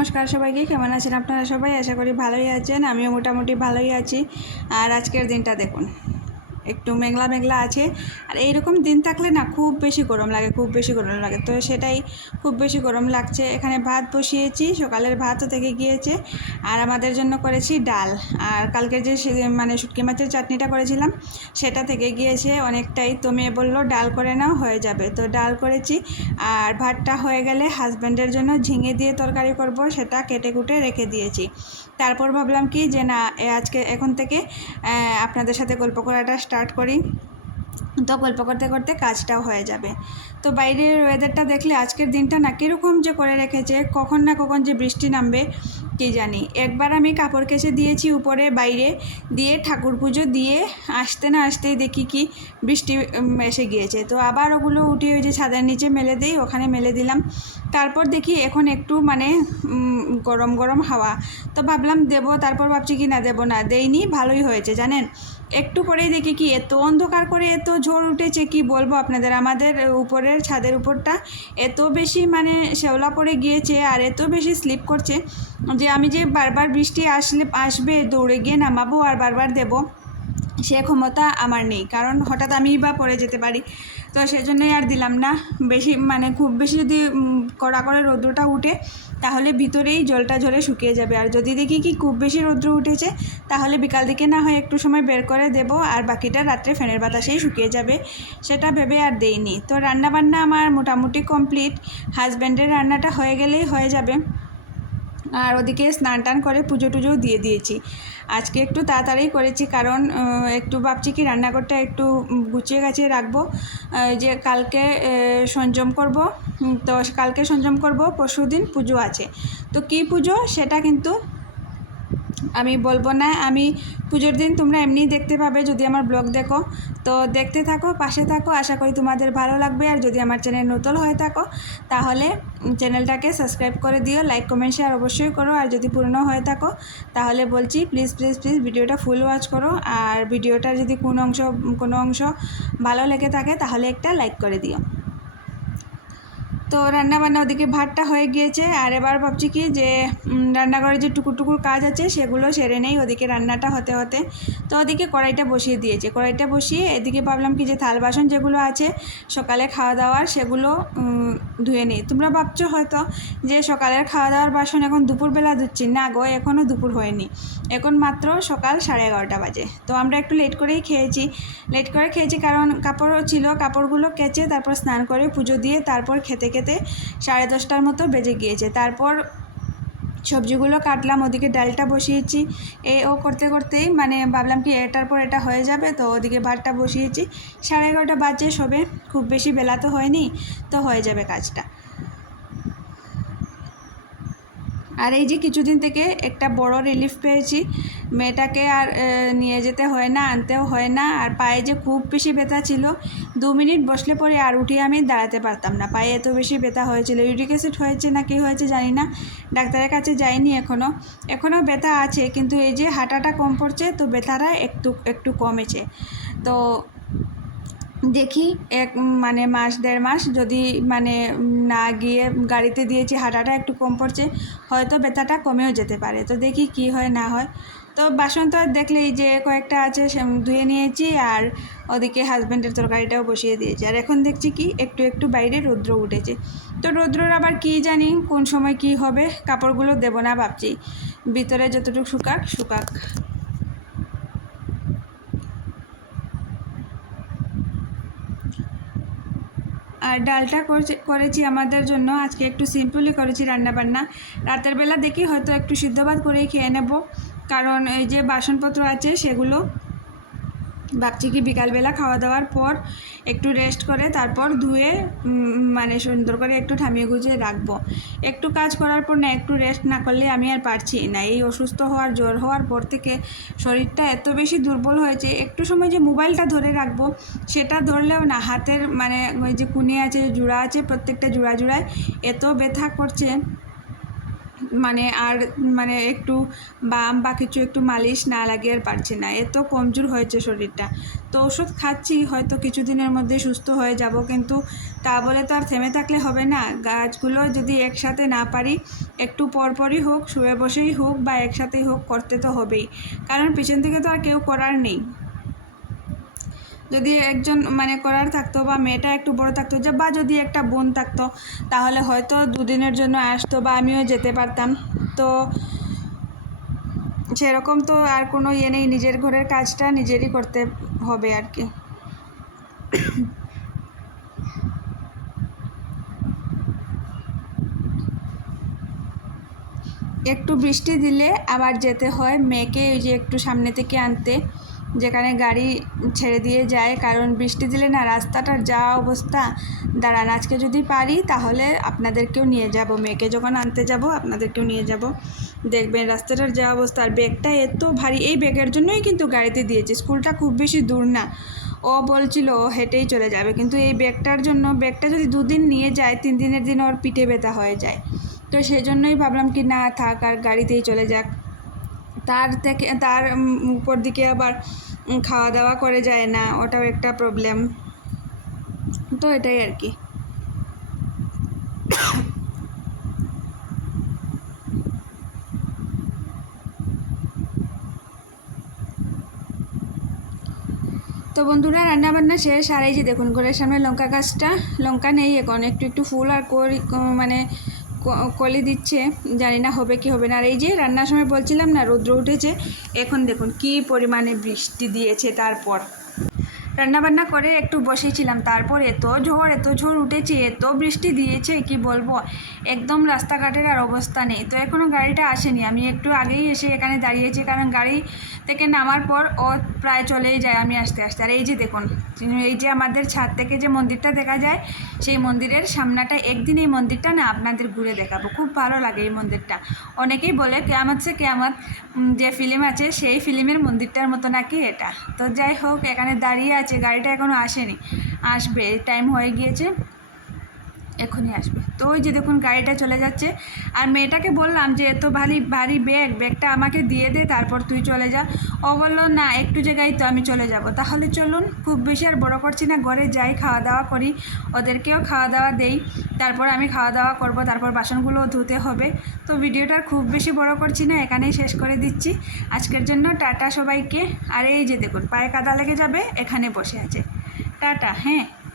নমস্কার সবাইকে, কেমন আছেন আপনারা সবাই? আশা করি ভালোই আছেন, আমিও মোটামুটি ভালোই আছি। আর আজকের দিনটা দেখুন একটু মেঘলা মেঘলা আছে। আর এইরকম দিন থাকলে না খুব বেশি গরম লাগে, খুব বেশি গরম লাগে। তো সেটাই খুব বেশি গরম লাগছে। এখানে ভাত বসিয়েছি, সকালের ভাতও থেকে গিয়েছে। আর আমাদের জন্য করেছি ডাল। আর কালকের যে মানে শুটকি মাছের চাটনিটা করেছিলাম, সেটা থেকে গিয়েছে। অনেকটাই তো মেয়ে বলল, ডাল করে নাও, হয়ে যাবে। তো ডাল করেছি। আর ভাতটা হয়ে গেলে হাজব্যান্ডের জন্য ঝিঙে দিয়ে তরকারি করব, সেটা কেটে কুটে রেখে দিয়েছি। তারপর ভাবলাম কি যে না আজকে এখন থেকে আপনাদের সাথে গল্প করাটা স্টার্ট করি। তো গল্প করতে করতে কাজটাও হয়ে যাবে। তো বাইরের ওয়েদারটা দেখলে আজকের দিনটা না কীরকম যে করে রেখেছে, কখন না কখন যে বৃষ্টি নামবে কি জানি। একবার আমি কাপড় কেচে দিয়েছি উপরে, বাইরে, দিয়ে ঠাকুর পুজো দিয়ে আসতে না আসতেই দেখি কি বৃষ্টি এসে গিয়েছে। তো আবার ওগুলো উঠিয়ে ওই যে ছাদের নিচে মেলে দিই, ওখানে মেলে দিলাম। তারপর দেখি এখন একটু মানে গরম গরম হাওয়া। তো ভাবলাম দেবো, তারপর ভাবছি কি না দেবো না, দেইনি, ভালোই হয়েছে, জানেন? একটু পরেই দেখি কি এত অন্ধকার করে এত ঝড় উঠেছে, কি বলব আপনাদের? আমাদের উপরের ছাদের উপরটা এত বেশি মানে শ্যাওলা পড়ে গিয়েছে, আর এত বেশি স্লিপ করছে যে আমি যে বারবার বৃষ্টি আসলে, আসবে, দৌড়ে গিয়ে নামাবো আর বারবার দেবো, সে ক্ষমতা আমার নেই। কারণ হঠাৎ আমি বা পড়ে যেতে পারি। তো সেজন্যই আর দিলাম না। বেশি মানে খুব বেশি যদি কড়া করে রৌদ্রটা উঠে, তাহলে ভিতরেই জলটা ঝরে শুকিয়ে যাবে। আর যদি দেখি কি খুব বেশি রৌদ্র উঠেছে, তাহলে বিকাল দিকে না হয় একটু সময় বের করে দেব আর বাকিটা রাত্রে ফ্যানের বাতাসেই শুকিয়ে যাবে। সেটা ভেবে আর দেইনি। তো রান্নাবান্না আমার মোটামুটি কমপ্লিট। হাজব্যান্ডের রান্নাটা হয়ে গেলেই হয়ে যাবে। আর ওদিকে স্নান টান করে পুজো টুজোও দিয়ে দিয়েছি। আজকে একটু তাড়াতাড়ি করেছি কারণ একটু ভাবছি কি রান্নাঘরটা একটু গুছিয়ে গাছিয়ে রাখব। যে কালকে সংযম করব তো কালকে সংযম করব পরশু দিন পুজো আছে। তো কি পুজো সেটা কিন্তু আমি বলব না, আমি পুজোর দিন তোমরা এমনিই দেখতে পাবে যদি আমার ব্লগ দেখো। তো দেখতে থাকো, পাশে থাকো, আশা করি তোমাদের ভালো লাগবে। আর যদি আমার চ্যানেল নতুন হয়ে থাকো, তাহলে চ্যানেলটাকে সাবস্ক্রাইব করে দিও, লাইক, কমেন্ট, শেয়ার অবশ্যই করো। আর যদি পুরনো হয়ে থাকো, তাহলে বলছি প্লিজ প্লিজ প্লিজ ভিডিওটা ফুল ওয়াচ করো। আর ভিডিওটার যদি কোনো অংশ কোনো অংশ ভালো লেগে থাকে, তাহলে একটা লাইক করে দিও। তো রান্না বান্না ওদিকে ভাতটা হয়ে গিয়েছে, আর এবার ভাবছি কি যে রান্নাঘরে যে টুকুর টুকুর কাজ আছে, সেগুলো সেরে নেই, ওদিকে রান্নাটা হতে হতে। তো ওদিকে কড়াইটা বসিয়ে দিয়েছে। কড়াইটা বসিয়ে এদিকে ভাবলাম কি যে, থাল বাসন যেগুলো আছে, সকালে খাওয়া দাওয়ার সেগুলো ধুয়ে নিই। তোমরা ভাবছ হয়তো যে, সকালের খাওয়া দাওয়ার বাসন এখন দুপুরবেলা ধুচ্ছি। না গো এখনও দুপুর হয়নি। এখন মাত্র সকাল সাড়ে এগারোটা বাজে। তো আমরা একটু লেট করেই খেয়েছি। লেট করে খেয়েছি কারণ কাপড়ও ছিল, কাপড়গুলো কেচে তারপর স্নান করে পুজো দিয়ে তারপর খেতে খেতে সাড়ে দশটার মতো বেজে গিয়েছে। তারপর সবজিগুলো কাটলাম, ওদিকে ডালটা বসিয়েছি। এ ও করতে করতেই মানে ভাবলাম কি এটার পর এটা হয়ে যাবে, তো ওদিকে ভাতটা বসিয়েছি। সাড়ে এগারোটা বাজে সবে, খুব বেশি বেলা তো হয়নি, তো হয়ে যাবে কাজটা। আর এই যে কিছুদিন থেকে একটা বড় রিলিফ পেয়েছি মেয়েটাকে আর নিয়ে যেতে হয় না, আনতেও হয় না। আর পায়ে যে খুব বেশি ব্যথা ছিল, দু মিনিট বসলে পরে আর উঠিয়ে আমি দাঁড়াতে পারতাম না। পায়ে এত বেশি ব্যথা হয়েছিল। ইউরিক অ্যাসিড হয়েছে না কি হয়েছে জানি না। ডাক্তারের কাছে যাইনি এখনও এখনও ব্যথা আছে, কিন্তু এই যে হাঁটাটা কম পড়ছে, তো ব্যথাটা একটু একটু কমেছে। তো দেখি এক মানে মাস, দেড় মাস যদি মানে না গিয়ে গাড়িতে দিয়েছি, হাঁটাটা একটু কম পড়ছে, হয়তো ব্যথাটা কমেও যেতে পারে। তো দেখি কি হয়, না হয়। তো বাসন তো আর দেখলেই যে কয়েকটা আছে, সে ধুয়ে নিয়েছি আর ওদিকে হাজব্যান্ডের তরকারিটাও বসিয়ে দিয়েছি। আর এখন দেখছি কি, একটু একটু বাইরে রৌদ্র উঠেছে। তো রৌদ্রর আবার কি জানি, কোন সময় কি হবে, কাপড়গুলো দেবো না ভাবছি। ভিতরে যতটুকু শুকাক শুকাক। আর ডালটা করছে, করেছি আমাদের জন্য। আজকে একটু সিম্পলি করেছি রান্নাবান্না। রাতের বেলা দেখি হয়তো একটু সিদ্ধ ভাত করেই খেয়ে নেব। কারণ এই যে বাসনপত্র আছে সেগুলো ভাবছি কি বিকালবেলা খাওয়া দাওয়ার পর একটু রেস্ট করে তারপর ধুয়ে মানে সুন্দর করে একটু থামিয়ে গুছিয়ে রাখব। একটু কাজ করার পর না, একটু রেস্ট না করলে আমি আর পারছি না। এই অসুস্থ হওয়ার, জ্বর হওয়ার পর থেকে শরীরটা এত বেশি দুর্বল হয়েছে, একটু সময় যে মোবাইলটা ধরে রাখব সেটা ধরলেও না, হাতের মানে ওই যে কুনি আছে, জোড়া আছে, প্রত্যেকটা জোড়া জোড়ায় এত ব্যথা করছে। মানে আর মানে একটু বাম বা কিছু একটু মালিশ না লাগিয়ে আর পারছি না। এত কমজোর হয়েছে শরীরটা। তো ওষুধ খাচ্ছি, হয়তো কিছুদিনের মধ্যে সুস্থ হয়ে যাব, কিন্তু তা বলে তো আর থেমে থাকলে হবে না। গাছগুলো যদি একসাথে না পারি, একটু পরপরই হোক, শুয়ে বসেই হোক বা একসাথেই হোক, করতে তো হবেই। কারণ পিছন থেকে তো আর কেউ করার নেই। যদি একজন মানে করার থাকতো বা মেয়েটা একটু বড় থাকতো যে, বা যদি একটা বোন থাকতো, তাহলে হয়তো দুদিনের জন্য আসতো বা আমিও যেতে পারতাম। তো সেরকম তো আর কোনো ইয়ে নেই, নিজের ঘরের কাজটা নিজেরই করতে হবে আর কি। একটু বৃষ্টি দিলে আবার যেতে হয়, মেয়েকে ওই যে একটু সামনে থেকে আনতে। যেখানে গাড়ি ছেড়ে দিয়ে যায়, কারণ বৃষ্টি দিলে না রাস্তাটার যা অবস্থা। দাঁড়ান, আজকে যদি পারি তাহলে আপনাদেরকেও নিয়ে যাব। মেয়েকে যখন আনতে যাব, আপনাদেরকেও নিয়ে যাব। দেখবেন রাস্তাটার যা অবস্থা, আর ব্যাগটা এত ভারী, এই ব্যাগের জন্যই কিন্তু গাড়িতে দিয়েছে। স্কুলটা খুব বেশি দূর না। ও বলছিল ও হেঁটেই চলে যাবে, কিন্তু এই ব্যাগটার জন্য, ব্যাগটা যদি দুদিন নিয়ে যায়, তিন দিনের দিন ওর পিঠে ব্যথা হয়ে যায়। তো সেই জন্যই ভাবলাম কি না থাক, আর গাড়িতেই চলে যাক। তার থেকে, তার উপর দিকে আবার খাওয়া দাওয়া করে যায় না, ওটাও একটা প্রবলেম তো এটাই আর কি। তো বন্ধুরা রান্না বান্না শেষ, আর এই যে দেখুন ঘরের সামনে লঙ্কা গাছটা, লঙ্কা নেই এখন, একটু একটু ফুল আর করি মানে কলি দিচ্ছে, জানি না হবে কি হবে না। আর এই যে রান্নার সময় বলছিলাম না, রৌদ্র উঠেছে, এখন দেখুন কি পরিমাণে বৃষ্টি দিয়েছে তারপর। রান্নাবান্না করে একটু বসেছিলাম, তারপর এত ঝড় এত ঝড় উঠেছে, এত বৃষ্টি দিয়েছে, কি বলব? একদম রাস্তাঘাটের আর অবস্থা নেই। তো এখনও গাড়িটা আসেনি। আমি একটু আগেই এসে এখানে দাঁড়িয়েছি, কারণ গাড়ি থেকে নামার পর ও প্রায় চলেই যায় আমি আসতে আসতে। আর এই যে দেখুন, এই যে আমাদের ছাদ থেকে যে মন্দিরটা দেখা যায়, সেই মন্দিরের সামনাটা একদিন এই মন্দিরটা না আপনাদের ঘুরে দেখাবো। খুব ভালো লাগে এই মন্দিরটা। অনেকেই বলে, কেয়ামত সে কেয়ামত। যে ফিল্ম আছে, সেই ফিল্মের মন্দিরটার মতো নাকি এটা? তো যাই হোক, এখানে দাঁড়িয়ে আছে। গাড়িটা এখনও আসেনি। আসবে টাইম হয়ে গিয়েছে। এখনই আসবে। তো ওই যে দেখুন, গাড়িটা চলে যাচ্ছে। আর মেয়েটাকে বললাম যে, এত ভারী ভারী ব্যাগ ব্যাগটা আমাকে দিয়ে দে, তারপর তুই চলে যা। ও বলল, না, একটু জায়গায় তো আমি চলে যাব। তাহলে চলুন, খুব বেশি আর বড় করছি না, ঘরে যাই খাওয়া দাওয়া করি। ওদেরকেও খাওয়া দাওয়া দেই। তারপর আমি খাওয়া দাওয়া করব, তারপর বাসনগুলো ধুতে হবে। তো ভিডিওটা খুব বেশি বড় করছি না, এখানেই শেষ করে দিচ্ছি। আজকের জন্য টাটা সবাইকে। আর এই যে দেখুন, পায়ে কাদা লেগে যাবে, এখানে বসে আছে। টাটা হ্যাঁ।